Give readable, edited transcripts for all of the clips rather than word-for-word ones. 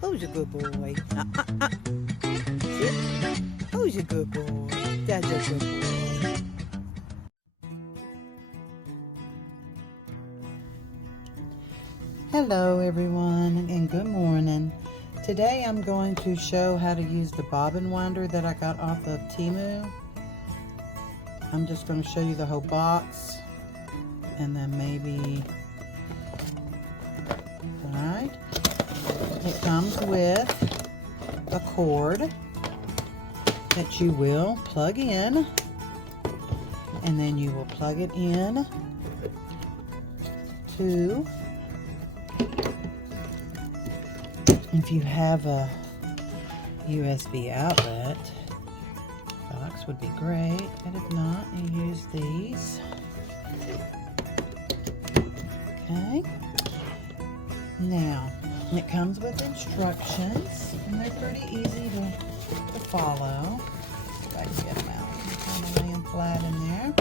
Who's a good boy? Sit. Who's a good boy? That's a good boy. Hello everyone and good morning. Today I'm going to show how to use the bobbin winder that I got off of Temu. I'm just going to show you the whole box and then maybe, alright, it comes with a cord that you will plug in, and then you will plug it in to, if you have a USB outlet box would be great, but if not, you use these. Okay, now it comes with instructions and they're pretty easy to follow. If I can get them out, kind of lay them flat in there.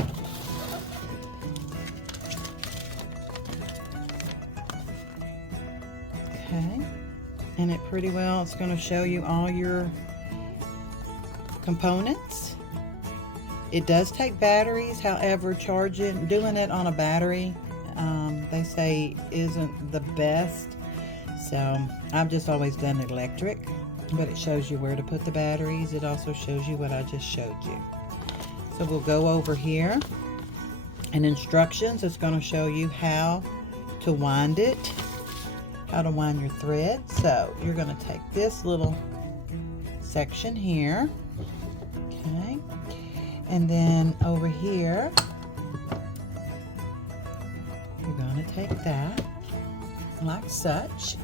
Okay, and it pretty well, it's going to show you all your components. It does take batteries, however, doing it on a battery, they say isn't the best. So I've just always done electric, but it shows you where to put the batteries. It also shows you what I just showed you. So we'll go over here, and instructions, it's going to show you how to wind it, how to wind your thread. So you're going to take this little section here, okay, and then over here you're going to take that like such.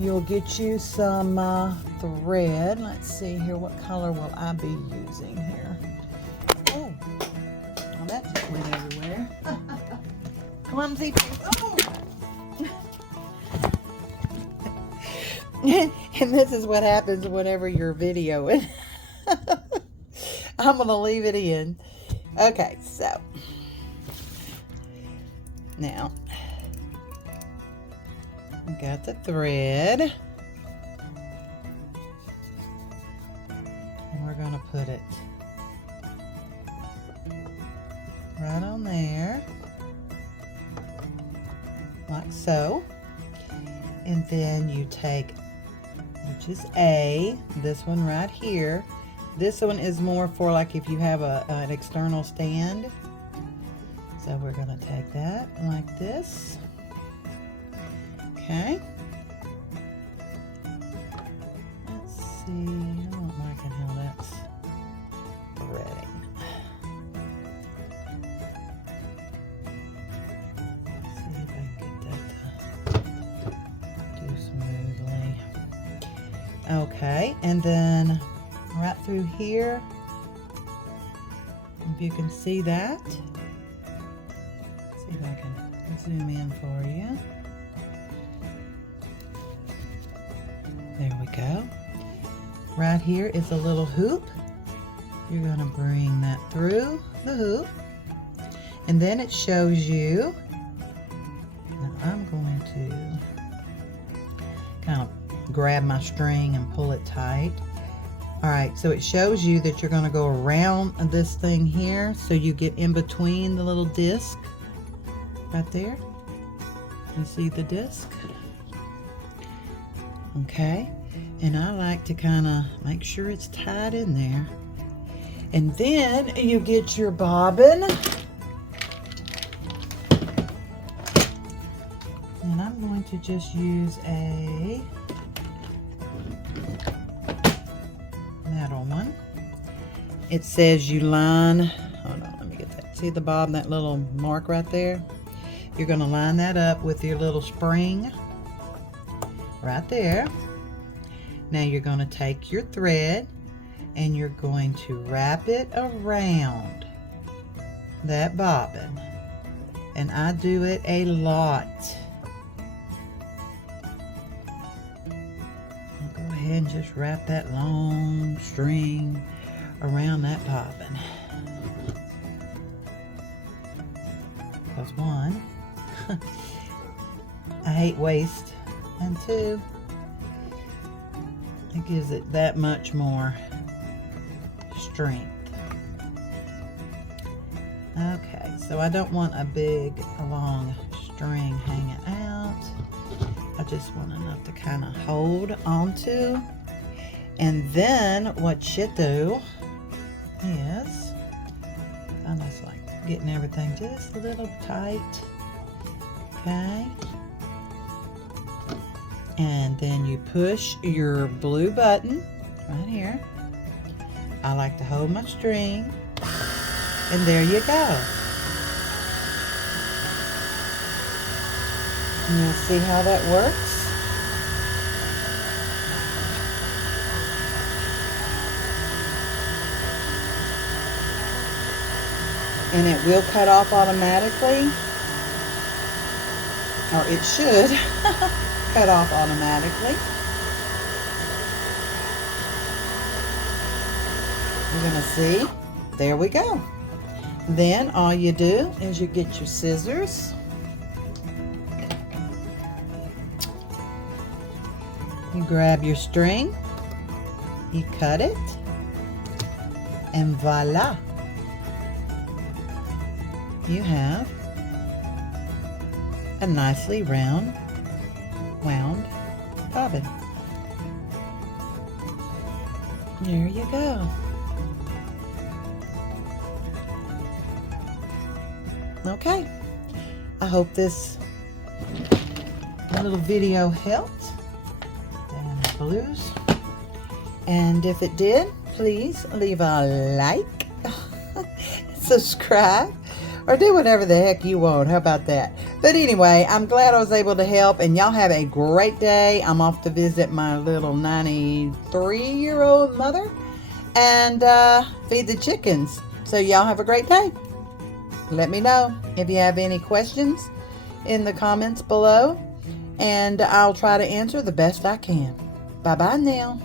You'll get you some thread. Let's see here, what color will I be using here? Oh, well, that just went everywhere. Clumsy thing. Oh. And this is what happens whenever you're videoing. I'm going to leave it in. Okay, so now we got the thread, and we're going to put it right on there, like so. And then you take, which is A, this one right here. This one is more for like if you have an external stand. So we're going to take that like this. Okay. Let's see. I don't like how that's threading. Let's see if I can get that to do smoothly. Okay, and then right through here, if you can see that. Let's see if I can zoom in for you. There we go. Right here is a little hoop. You're going to bring that through the hoop, and then it shows you. Now I'm going to kind of grab my string and pull it tight. Alright, so it shows you that you're going to go around this thing here, so you get in between the little disc right there. You see the disc? Okay, and I like to kind of make sure it's tied in there. And then you get your bobbin. And I'm going to just use a metal one. It says you line, hold on, let me get that. See the bobbin, that little mark right there? You're going to line that up with your little spring right there. Now you're going to take your thread and you're going to wrap it around that bobbin. And I do it a lot. I'll go ahead and just wrap that long string around that bobbin. Because one, I hate waste, and two, It gives it that much more strength. Okay, so I don't want a big long string hanging out. I just want enough to kind of hold onto. And then what you do is, I'm just like getting everything just a little tight. Okay. And then you push your blue button right here. I like to hold my string. And there you go. And you'll see how that works. And it will cut off automatically. Or it should cut off automatically. You're gonna see. There we go. Then all you do is you get your scissors. You grab your string, you cut it, and voila. You have a nicely wound bobbin. There you go. Okay, I hope this little video helped. And the blues. And if it did, please leave a like, subscribe, or do whatever the heck you want. How about that? But anyway, I'm glad I was able to help, and y'all have a great day. I'm off to visit my little 93-year-old mother and feed the chickens. So y'all have a great day. Let me know if you have any questions in the comments below, and I'll try to answer the best I can. Bye-bye now.